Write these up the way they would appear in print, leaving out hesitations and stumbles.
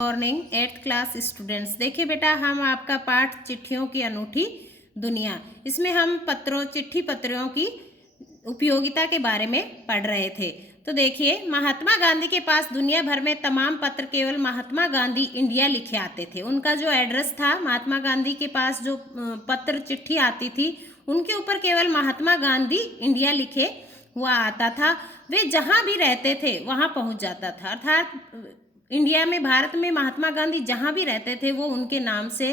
Morning eighth class students. देखिए बेटा, हम आपका पाठ चिट्ठियों की अनूठी दुनिया, इसमें हम चिट्ठी पत्रों की उपयोगिता के बारे में पढ़ रहे थे। तो देखिए, महात्मा गांधी के पास दुनिया भर में तमाम पत्र केवल महात्मा गांधी इंडिया लिखे आते थे। उनका जो एड्रेस था, महात्मा गांधी के पास जो पत्र चिट्ठी आती थी, उनके ऊपर केवल महात्मा गांधी इंडिया लिखे हुआ आता था। वे जहाँ भी रहते थे वहाँ पहुँच जाता था। अर्थात इंडिया में, भारत में महात्मा गांधी जहाँ भी रहते थे वो उनके नाम से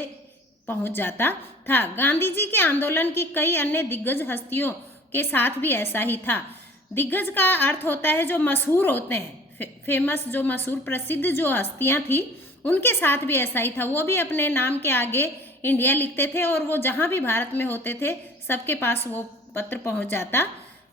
पहुँच जाता था। गांधी जी के आंदोलन की कई अन्य दिग्गज हस्तियों के साथ भी ऐसा ही था। दिग्गज का अर्थ होता है जो मशहूर होते हैं, फेमस, जो मशहूर प्रसिद्ध जो हस्तियाँ थी, उनके साथ भी ऐसा ही था। वो भी अपने नाम के आगे इंडिया लिखते थे और वो जहाँ भी भारत में होते थे सबके पास वो पत्र पहुँच जाता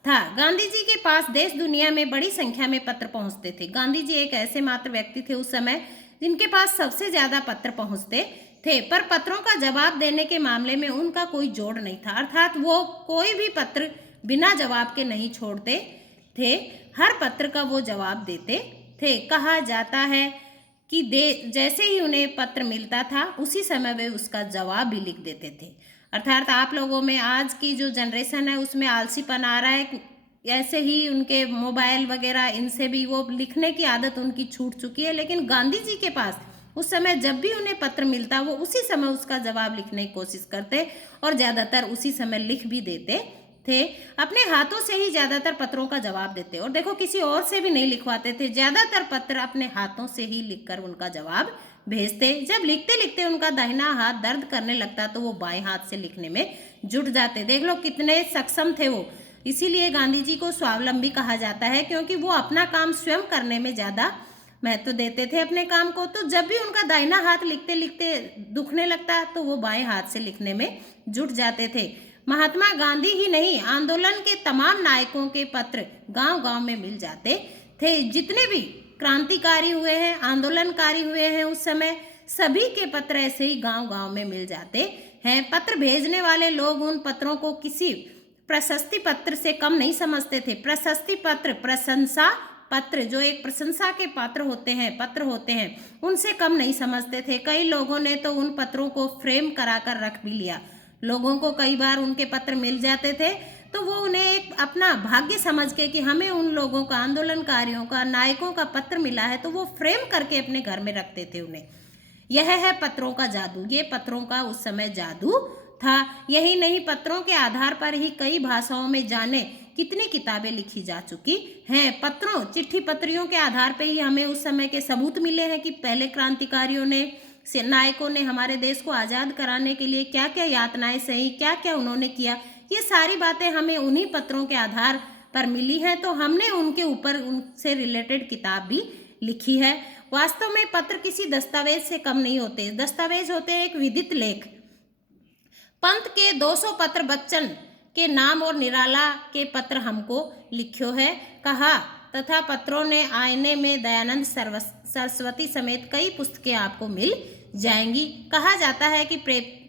था। गांधी जी के पास देश दुनिया में बड़ी संख्या में पत्र पहुंचते थे। गांधी जी एक ऐसे मात्र व्यक्ति थे उस समय जिनके पास सबसे ज्यादा पत्र पहुंचते थे, पर पत्रों का जवाब देने के मामले में उनका कोई जोड़ नहीं था। अर्थात वो कोई भी पत्र बिना जवाब के नहीं छोड़ते थे, हर पत्र का वो जवाब देते थे। कहा जाता है कि जैसे ही उन्हें पत्र मिलता था उसी समय वे उसका जवाब भी लिख देते थे। अर्थात आप लोगों में आज की जो जनरेशन है उसमें आलसीपन आ रहा है, ऐसे ही उनके मोबाइल वगैरह इनसे भी वो लिखने की आदत उनकी छूट चुकी है। लेकिन गांधी जी के पास उस समय जब भी उन्हें पत्र मिलता वो उसी समय उसका जवाब लिखने की कोशिश करते और ज़्यादातर उसी समय लिख भी देते थे। अपने हाथों से ही ज़्यादातर पत्रों का जवाब देते और देखो, किसी और से भी नहीं लिखवाते थे। ज़्यादातर पत्र अपने हाथों से ही लिखकर उनका जवाब भेजते। जब लिखते लिखते उनका दाहिना हाथ दर्द करने लगता तो वो बाएं हाथ से लिखने में जुट जाते। देख लो कितने सक्षम थे वो। इसीलिए गांधी जी को स्वावलंबी कहा जाता है, क्योंकि वो अपना काम स्वयं करने में ज़्यादा महत्व देते थे अपने काम को। तो जब भी उनका दाहिना हाथ लिखते लिखते दुखने लगता तो वो बाएं हाथ से लिखने में जुट जाते थे। महात्मा गांधी ही नहीं, आंदोलन के तमाम नायकों के पत्र गांव गांव में मिल जाते थे। जितने भी क्रांतिकारी हुए हैं, आंदोलनकारी हुए हैं उस समय, सभी के पत्र ऐसे ही गांव गांव में मिल जाते हैं। पत्र भेजने वाले लोग उन पत्रों को किसी प्रशस्ति पत्र से कम नहीं समझते थे। प्रशस्ति पत्र, प्रशंसा पत्र, जो एक प्रशंसा के पत्र होते हैं, उनसे कम नहीं समझते थे। कई लोगों ने तो उन पत्रों को फ्रेम कराकर रख भी लिया। लोगों को कई बार उनके पत्र मिल जाते थे तो वो उन्हें एक अपना भाग्य समझ के कि हमें उन लोगों का, आंदोलनकारियों का, नायकों का पत्र मिला है, तो वो फ्रेम करके अपने घर में रखते थे उन्हें। यह है पत्रों का जादू। ये पत्रों का उस समय जादू था। यही नहीं, पत्रों के आधार पर ही कई भाषाओं में जाने कितनी किताबें लिखी जा चुकी हैं। पत्रों, चिट्ठी पत्रियों के आधार पर ही हमें उस समय के सबूत मिले हैं कि पहले क्रांतिकारियों ने, नायकों ने हमारे देश को आज़ाद कराने के लिए क्या क्या यातनाएं सही, क्या क्या उन्होंने किया। ये सारी बातें हमें उन्हीं पत्रों के आधार पर मिली हैं। तो हमने उनके ऊपर, उनसे रिलेटेड किताब भी लिखी है। वास्तव में पत्र किसी दस्तावेज से कम नहीं होते। दस्तावेज होते हैं एक विदित लेख। पंत के 200 पत्र बच्चन के नाम और निराला के पत्र हमको लिखो है कहा, तथा पत्रों ने आईने में दयानंद सरस्वती समेत कई पुस्तकें आपको मिल जाएंगी। कहा जाता है कि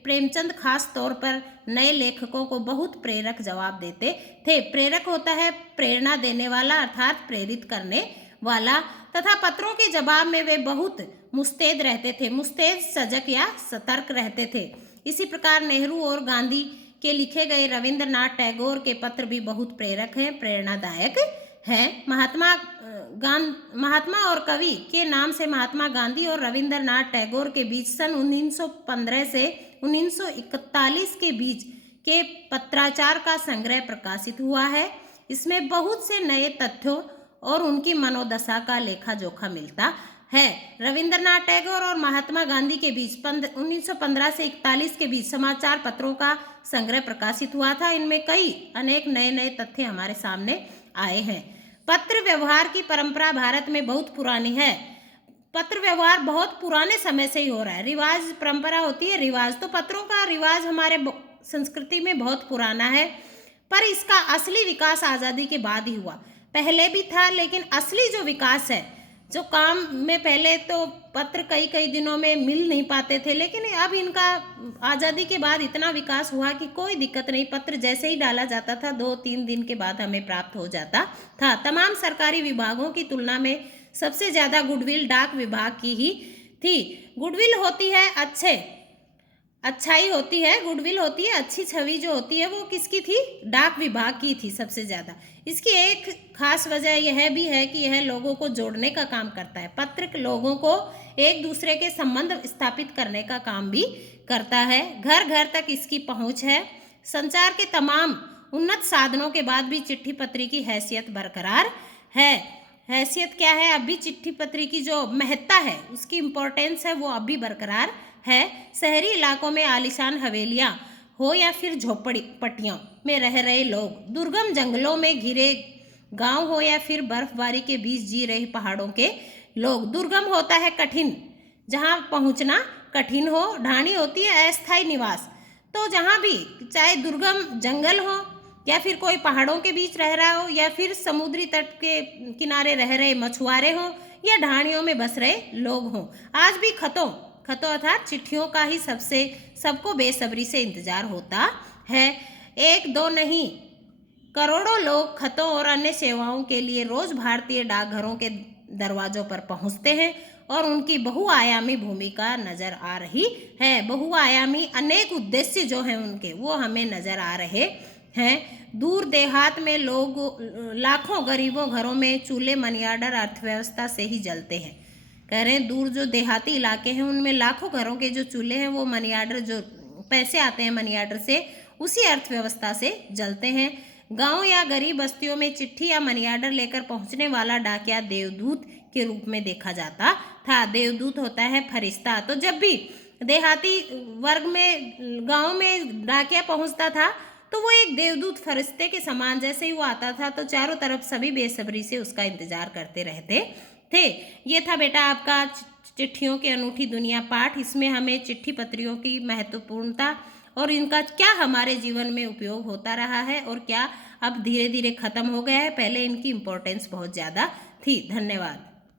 प्रेमचंद खास तौर पर नए लेखकों को बहुत प्रेरक जवाब देते थे। प्रेरक होता है प्रेरणा देने वाला, अर्थात प्रेरित करने वाला। तथा पत्रों के जवाब में वे बहुत मुस्तैद रहते थे, मुस्तैद, सजग या सतर्क रहते थे। इसी प्रकार नेहरू और गांधी के लिखे गए रविंद्रनाथ टैगोर के पत्र भी बहुत प्रेरक हैं, प्रेरणादायक हैं। महात्मा और कवि के नाम से महात्मा गांधी और रविंद्रनाथ टैगोर के बीच सन 1915 से 1941 के बीच के पत्राचार का संग्रह प्रकाशित हुआ है। इसमें बहुत से नए तथ्यों और उनकी मनोदशा का लेखा जोखा मिलता है। रविंद्रनाथ टैगोर और महात्मा गांधी के बीच 1915 से 41 के बीच समाचार पत्रों का संग्रह प्रकाशित हुआ था। इनमें अनेक नए नए तथ्य हमारे सामने आए हैं। पत्र व्यवहार की परंपरा भारत में बहुत पुरानी है। पत्र व्यवहार बहुत पुराने समय से ही हो रहा है। रिवाज, परंपरा होती है रिवाज, तो पत्रों का रिवाज हमारे संस्कृति में बहुत पुराना है। पर इसका असली विकास आज़ादी के बाद ही हुआ। पहले भी था, लेकिन असली जो विकास है, जो काम में, पहले तो पत्र कई कई दिनों में मिल नहीं पाते थे, लेकिन अब इनका आज़ादी के बाद इतना विकास हुआ कि कोई दिक्कत नहीं। पत्र जैसे ही डाला जाता था 2-3 दिन के बाद हमें प्राप्त हो जाता था। तमाम सरकारी विभागों की तुलना में सबसे ज़्यादा गुडविल डाक विभाग की ही थी। गुडविल होती है अच्छाई होती है, गुडविल होती है अच्छी छवि जो होती है, वो किसकी थी? डाक विभाग की थी सबसे ज़्यादा। इसकी एक खास वजह यह भी है कि यह लोगों को जोड़ने का काम करता है। पत्र लोगों को एक दूसरे के संबंध स्थापित करने का काम भी करता है। घर घर तक इसकी पहुंच है। संचार के तमाम उन्नत साधनों के बाद भी चिट्ठी पत्री की हैसियत बरकरार है। हैसियत क्या है? अभी चिट्ठी पत्री की जो महत्ता है, उसकी इम्पोर्टेंस है, वो अभी बरकरार है। शहरी इलाकों में आलीशान हवेलियां हो या फिर झोपड़ी पट्टियों में रह रहे लोग, दुर्गम जंगलों में घिरे गांव हो या फिर बर्फबारी के बीच जी रहे पहाड़ों के लोग। दुर्गम होता है कठिन, जहां पहुंचना कठिन हो। ढाणी होती है अस्थायी निवास। तो जहां भी, चाहे दुर्गम जंगल हो या फिर कोई पहाड़ों के बीच रह रहा हो या फिर समुद्री तट के किनारे रह रहे मछुआरे हो या ढाणियों में बस रहे लोग हों, आज भी खतों अर्थात चिट्ठियों का ही सबको बेसब्री से इंतजार होता है। एक दो नहीं, करोड़ों लोग खतों और अन्य सेवाओं के लिए रोज भारतीय डाकघरों के दरवाजों पर पहुंचते हैं और उनकी बहुआयामी भूमिका नजर आ रही है। बहुआयामी अनेक उद्देश्य जो हैं उनके, वो हमें नजर आ रहे हैं। दूर देहात में लोग, लाखों गरीबों घरों में चूल्हे मनी ऑर्डर अर्थव्यवस्था से ही जलते हैं। कह रहे हैं दूर जो देहाती इलाके हैं उनमें लाखों घरों के जो चूल्हे हैं वो मनी ऑर्डर, जो पैसे आते हैं मनी ऑर्डर से, उसी अर्थव्यवस्था से जलते हैं। गांव या गरीब बस्तियों में चिट्ठी या मनी ऑर्डर लेकर पहुंचने वाला डाकिया देवदूत के रूप में देखा जाता था। देवदूत होता है फरिश्ता। तो जब भी देहाती वर्ग में, गांव में डाकिया पहुंचता था तो वो एक देवदूत फरिश्ते के समान, जैसे ही वो आता था तो चारों तरफ सभी बेसब्री से उसका इंतजार करते रहते थे। ये था बेटा आपका चिट्ठियों की अनूठी दुनिया पाठ। इसमें हमें चिट्ठी पत्रियों की महत्वपूर्णता और इनका क्या हमारे जीवन में उपयोग होता रहा है और क्या अब धीरे धीरे खत्म हो गया है, पहले इनकी इम्पोर्टेंस बहुत ज़्यादा थी। धन्यवाद।